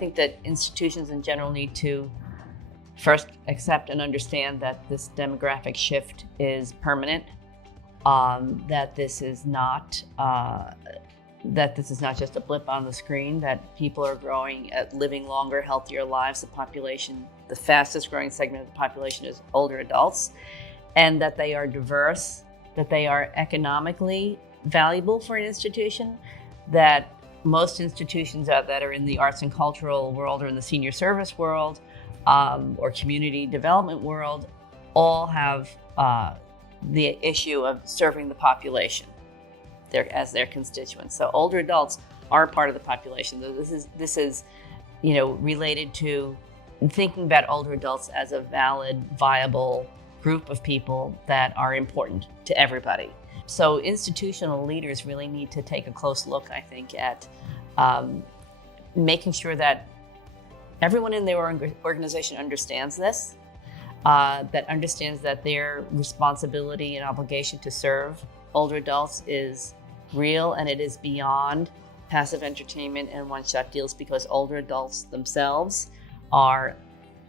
think that institutions in general need to first accept and understand that this demographic shift is permanent, that this is not just a blip on the screen, that people are growing, living longer, healthier lives. The fastest growing segment of the population is older adults, and that they are diverse, that they are economically valuable for an institution, that most institutions that are in the arts and cultural world or in the senior service world or community development world all have the issue of serving the population as their constituents. So older adults are part of the population. This is related to thinking about older adults as a valid, viable group of people that are important to everybody. So institutional leaders really need to take a close look, I think, at making sure that everyone in their organization understands this, that understands that their responsibility and obligation to serve older adults is real, and it is beyond passive entertainment and one-shot deals, because older adults themselves are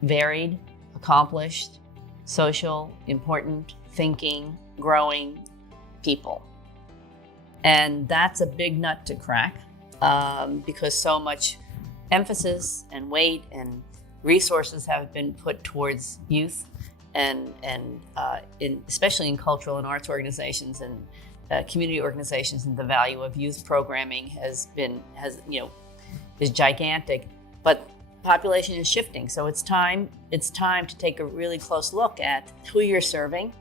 varied, accomplished, social, important, thinking, growing people. And that's a big nut to crack because so much emphasis and weight and resources have been put towards youth, and especially in cultural and arts organizations and community organizations, and the value of youth programming is gigantic. But population is shifting, so it's time to take a really close look at who you're serving,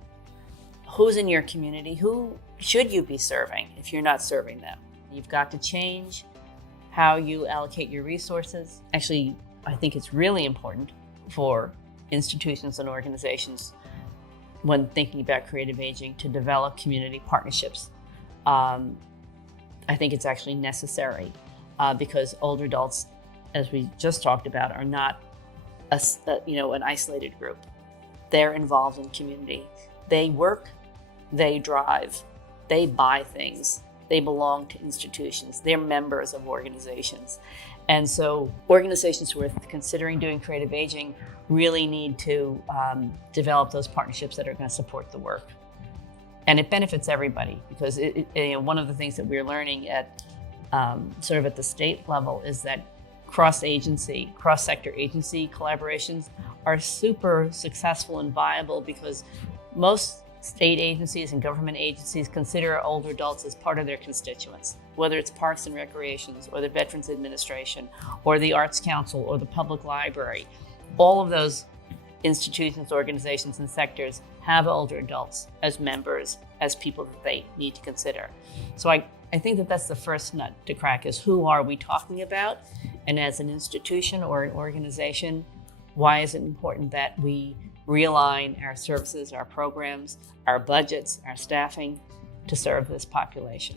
who's in your community, who should you be serving if you're not serving them. You've got to change how you allocate your resources. Actually, I think it's really important for institutions and organizations when thinking about creative aging to develop community partnerships. I think it's actually necessary because older adults, as we just talked about, are not an isolated group. They're involved in community. They work, they drive, they buy things, they belong to institutions, they're members of organizations. And so organizations who are considering doing creative aging really need to develop those partnerships that are going to support the work. And it benefits everybody, because one of the things that we're learning at sort of at the state level is that cross-sector agency collaborations are super successful and viable, because most state agencies and government agencies consider older adults as part of their constituents, whether it's Parks and Recreations or the Veterans Administration or the Arts Council or the Public Library. All of those institutions, organizations, and sectors have older adults as members, as people that they need to consider. So I think that that's the first nut to crack, is who are we talking about? And as an institution or an organization, why is it important that we realign our services, our programs, our budgets, our staffing to serve this population?